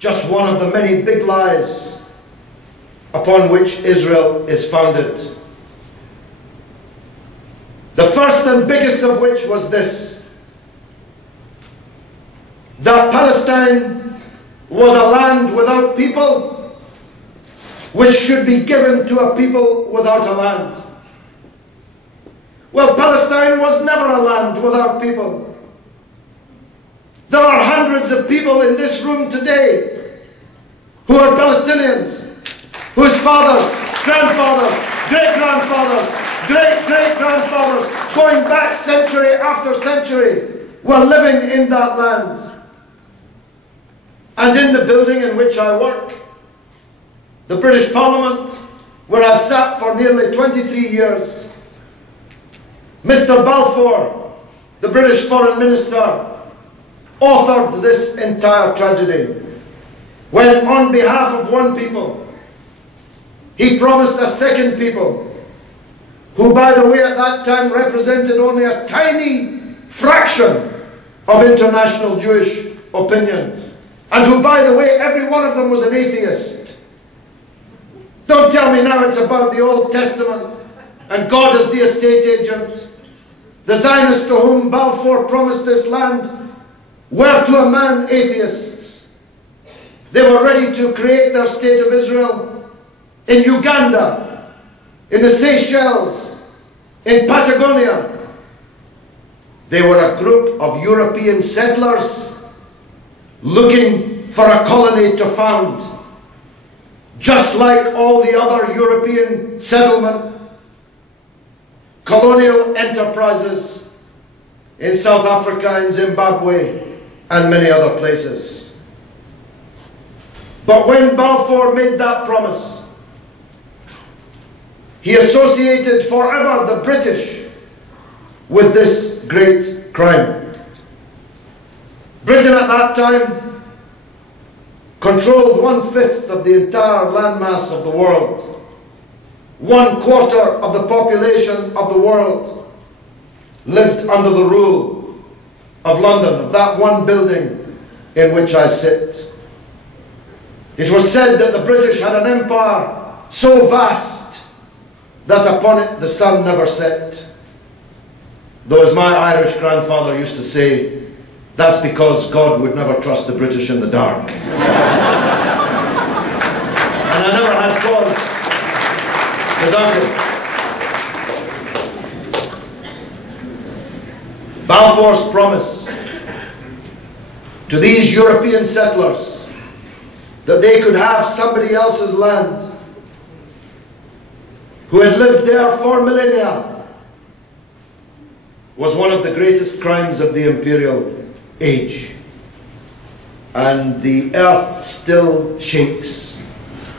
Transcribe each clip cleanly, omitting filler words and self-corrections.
just one of the many big lies upon which Israel is founded. The first and biggest of which was this: that Palestine was a land without people, which should be given to a people without a land. Well, Palestine was never a land without people. There are hundreds of people in this room today who are Palestinians, whose fathers, grandfathers, great-grandfathers, great-great-grandfathers, going back century after century, were living in that land. And in the building in which I work, the British Parliament, where I've sat for nearly 23 years, Mr. Balfour, the British Foreign Minister, authored this entire tragedy when, on behalf of one people, he promised a second people, who, by the way, at that time represented only a tiny fraction of international Jewish opinion, and who, by the way, every one of them was an atheist. Don't tell me now it's about the Old Testament and God as the estate agent. The Zionists to whom Balfour promised this land were to a man atheists. They were ready to create their state of Israel in Uganda, in the Seychelles, in Patagonia. They were a group of European settlers looking for a colony to found, just like all the other European settlement colonial enterprises in South Africa, in Zimbabwe, and many other places. But when Balfour made that promise, he associated forever the British with this great crime. Britain at that time controlled 1/5 of the entire landmass of the world. 1/4 of the population of the world lived under the rule of London, of that one building in which I sit. It was said that the British had an empire so vast that upon it the sun never set. Though, as my Irish grandfather used to say, that's because God would never trust the British in the dark. And I never had cause to doubt it. Balfour's promise to these European settlers that they could have somebody else's land, who had lived there for millennia, was one of the greatest crimes of the imperial age. And the earth still shakes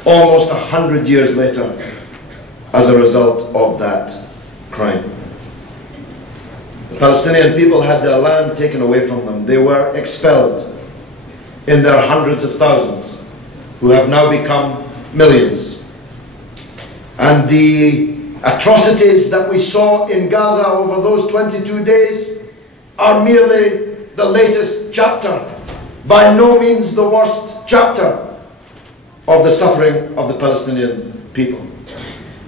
almost 100 years later as a result of that crime. The Palestinian people had their land taken away from them. They were expelled in their hundreds of thousands, who have now become millions. And the atrocities that we saw in Gaza over those 22 days are merely the latest chapter, by no means the worst chapter of the suffering of the Palestinian people.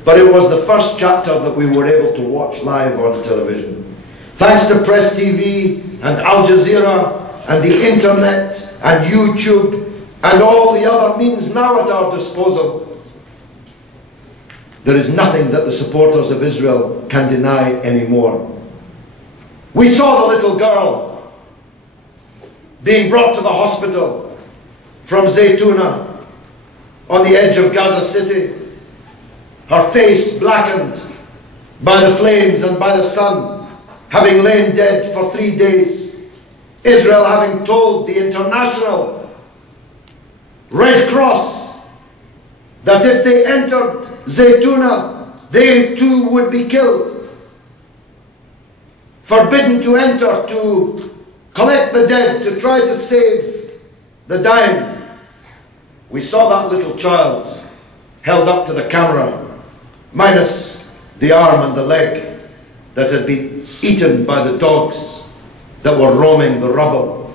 But it was the first chapter that we were able to watch live on television. Thanks to Press TV and Al Jazeera and the internet and YouTube and all the other means now at our disposal, there is nothing that the supporters of Israel can deny anymore. We saw the little girl being brought to the hospital from Zaytuna on the edge of Gaza City, her face blackened by the flames and by the sun, having lain dead for 3 days. Israel having told the International Red Cross that if they entered Zaytuna, they too would be killed. Forbidden to enter to collect the dead, to try to save the dying. We saw that little child held up to the camera, minus the arm and the leg that had been eaten by the dogs that were roaming the rubble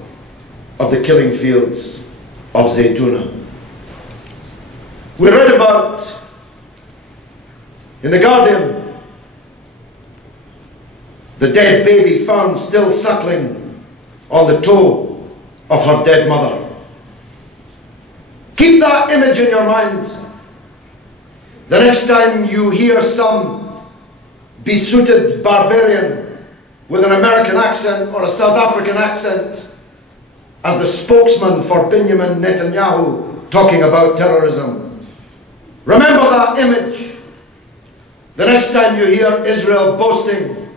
of the killing fields. of Zaytuna. We read about, in The Guardian, the dead baby found still suckling on the toe of her dead mother. Keep that image in your mind. The next time you hear some besuited barbarian with an American accent or a South African accent as the spokesman for Benjamin Netanyahu talking about terrorism, remember that image. The next time you hear Israel boasting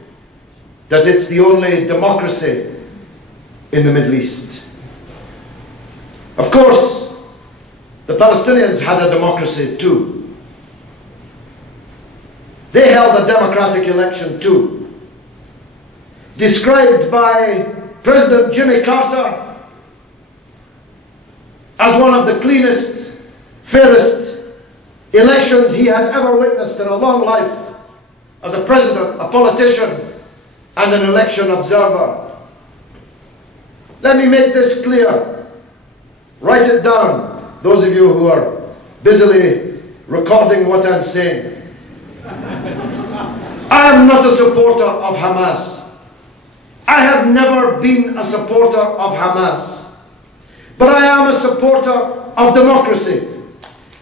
that it's the only democracy in the Middle East. Of course, the Palestinians had a democracy too. They held a democratic election too, described by President Jimmy Carter as one of the cleanest, fairest elections he had ever witnessed in a long life as a president, a politician, and an election observer. Let me make this clear. Write it down, those of you who are busily recording what I'm saying. I am not a supporter of Hamas. I have never been a supporter of Hamas. But I am a supporter of democracy.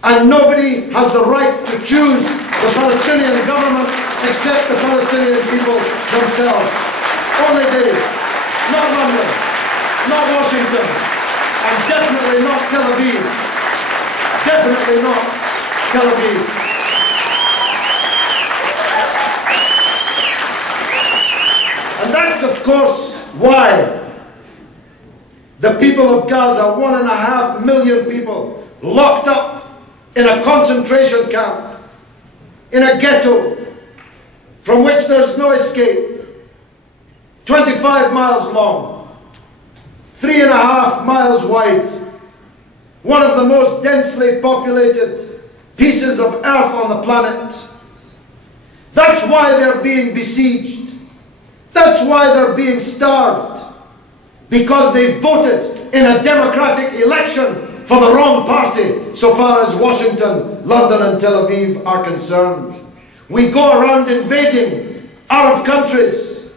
And nobody has the right to choose the Palestinian government except the Palestinian people themselves. Only they. Not London, not Washington, and definitely not Tel Aviv. Definitely not Tel Aviv. And that's, of course, why the people of Gaza, 1.5 million people, locked up in a concentration camp, in a ghetto, from which there's no escape, 25 miles long, 3.5 miles wide, one of the most densely populated pieces of earth on the planet. That's why they're being besieged. That's why they're being starved. Because they voted in a democratic election for the wrong party, so far as Washington, London and Tel Aviv are concerned. We go around invading Arab countries,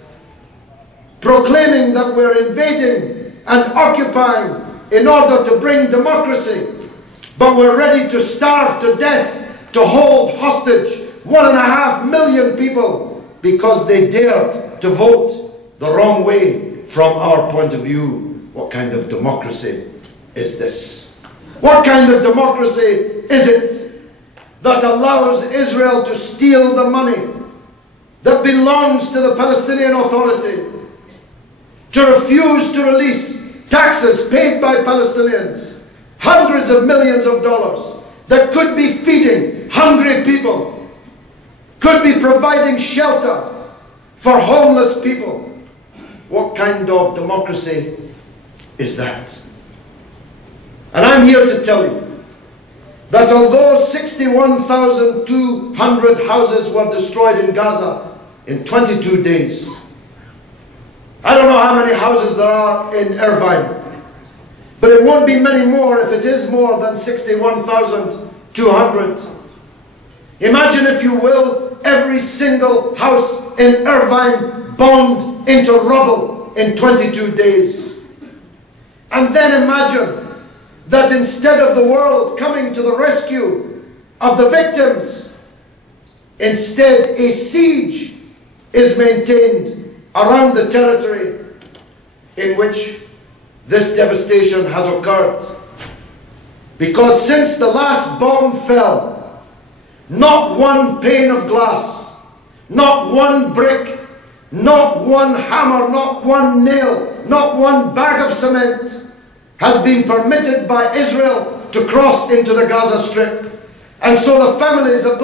proclaiming that we're invading and occupying in order to bring democracy, but we're ready to starve to death, to hold hostage 1.5 million people because they dared to vote the wrong way from our point of view. What kind of democracy is this? What kind of democracy is it that allows Israel to steal the money that belongs to the Palestinian Authority, to refuse to release taxes paid by Palestinians, hundreds of millions of dollars that could be feeding hungry people, could be providing shelter for homeless people? What kind of democracy is that? And I'm here to tell you that although 61,200 houses were destroyed in Gaza in 22 days, I don't know how many houses there are in Irvine, but it won't be many more if it is more than 61,200. Imagine, if you will, every single house in Irvine bombed into rubble in 22 days. And then imagine that instead of the world coming to the rescue of the victims, instead a siege is maintained around the territory in which this devastation has occurred. Because since the last bomb fell, not one pane of glass, not one brick, not one hammer, not one nail, not one bag of cement has been permitted by Israel to cross into the Gaza Strip. And so the families of